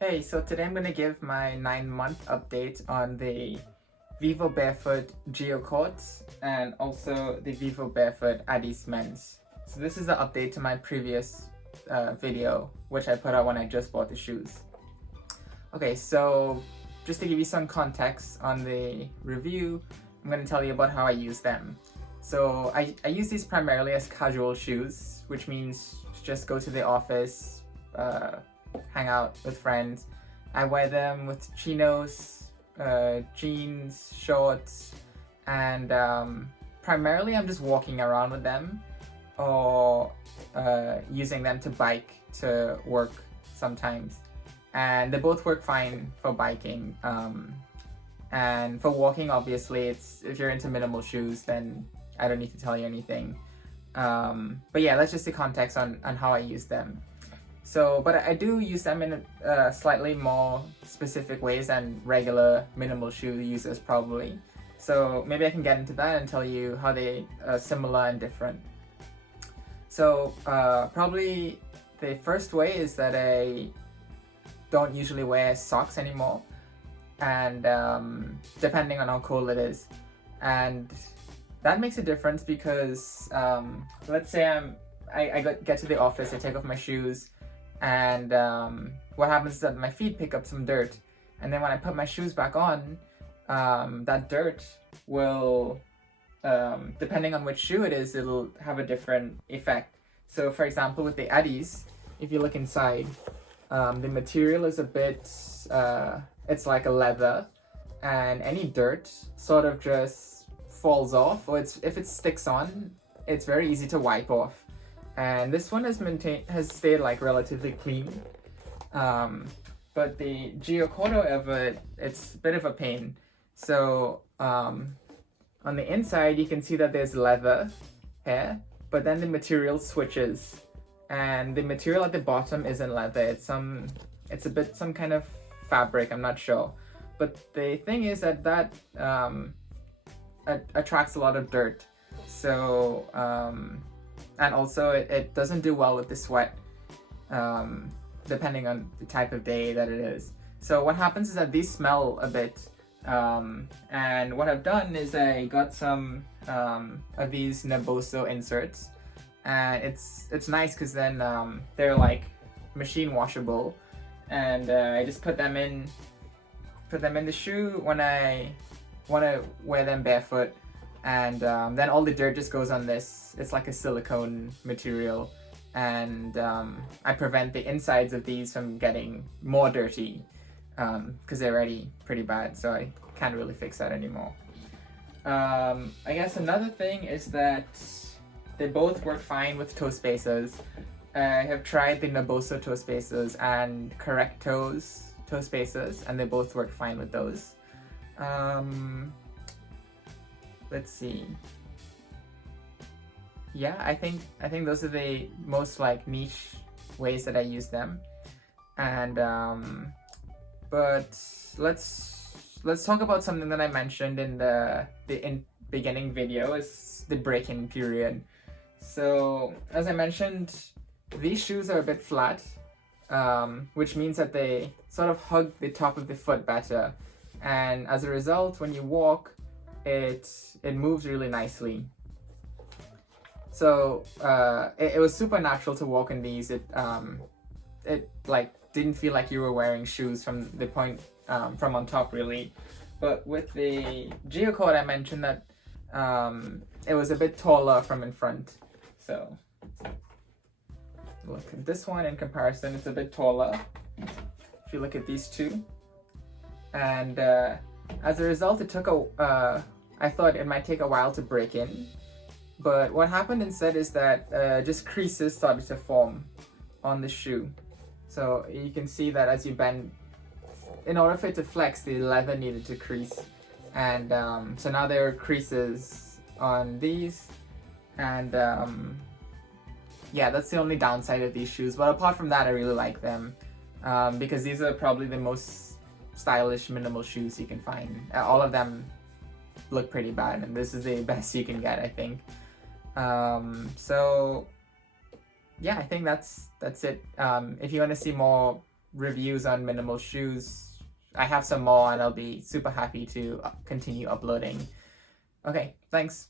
Hey, so today I'm going to give my 9-month update on the Vivobarefoot GeoCourt and also the Vivobarefoot Addis men's. So this is the update to my previous video, which I put out when I just bought the shoes. Okay, so just to give you some context on the review, I'm going to tell you about how I use them. So I use these primarily as casual shoes, which means just go to the office, hang out with friends. I wear them with chinos, jeans, shorts, and primarily I'm just walking around with them or using them to bike to work sometimes. And they both work fine for biking. And for walking, obviously, if you're into minimal shoes, then I don't need to tell you anything. But yeah, that's just the context on how I use them. So, but I do use them in slightly more specific ways than regular minimal shoe users probably. So maybe I can get into that and tell you how they are similar and different. So probably the first way is that I don't usually wear socks anymore, and depending on how cold it is. And that makes a difference because let's say I get to the office, I take off my shoes, and what happens is that my feet pick up some dirt, and then when I put my shoes back on, that dirt will, depending on which shoe it is, it'll have a different effect. So for example, with the Addis, if you look inside, the material is a bit, it's like a leather, and any dirt sort of just falls off, or if it sticks on, it's very easy to wipe off. And this one has stayed like relatively clean. But the GeoCourt, however, it's a bit of a pain. So on the inside, you can see that there's leather here, but then the material switches, and the material at the bottom isn't leather. It's a bit some kind of fabric. I'm not sure. But the thing is that attracts a lot of dirt. So and also it doesn't do well with the sweat, depending on the type of day that it is. So what happens is that these smell a bit, and what I've done is I got some of these Neboso inserts, and it's nice because then they're like machine washable, and I just put them in the shoe when I want to wear them barefoot. And then all the dirt just goes on this. It's like a silicone material, and I prevent the insides of these from getting more dirty because they're already pretty bad, so I can't really fix that anymore. I guess another thing is that they both work fine with toe spacers. I have tried the Neboso toe spacers and Correct Toes toe spacers, and they both work fine with those. Let's see. Yeah, I think those are the most like niche ways that I use them. And but let's talk about something that I mentioned in the beginning video, is the break-in period. So as I mentioned, these shoes are a bit flat, which means that they sort of hug the top of the foot better, and as a result, when you walk, it moves really nicely. So it was super natural to walk in these. It like didn't feel like you were wearing shoes from the point from on top really. But with the GeoCourt, I mentioned that it was a bit taller from in front. So look at this one in comparison, it's a bit taller if you look at these two. And as a result, it took I thought it might take a while to break in, but what happened instead is that just creases started to form on the shoe. So you can see that as you bend, in order for it to flex, the leather needed to crease. And so now there are creases on these, and yeah, that's the only downside of these shoes. But apart from that, I really like them because these are probably the most stylish minimal shoes you can find. All of them look pretty bad, and this is the best you can get, I think. So yeah, I think that's it. If you want to see more reviews on minimal shoes. I have some more and I'll be super happy to continue uploading. Okay, thanks.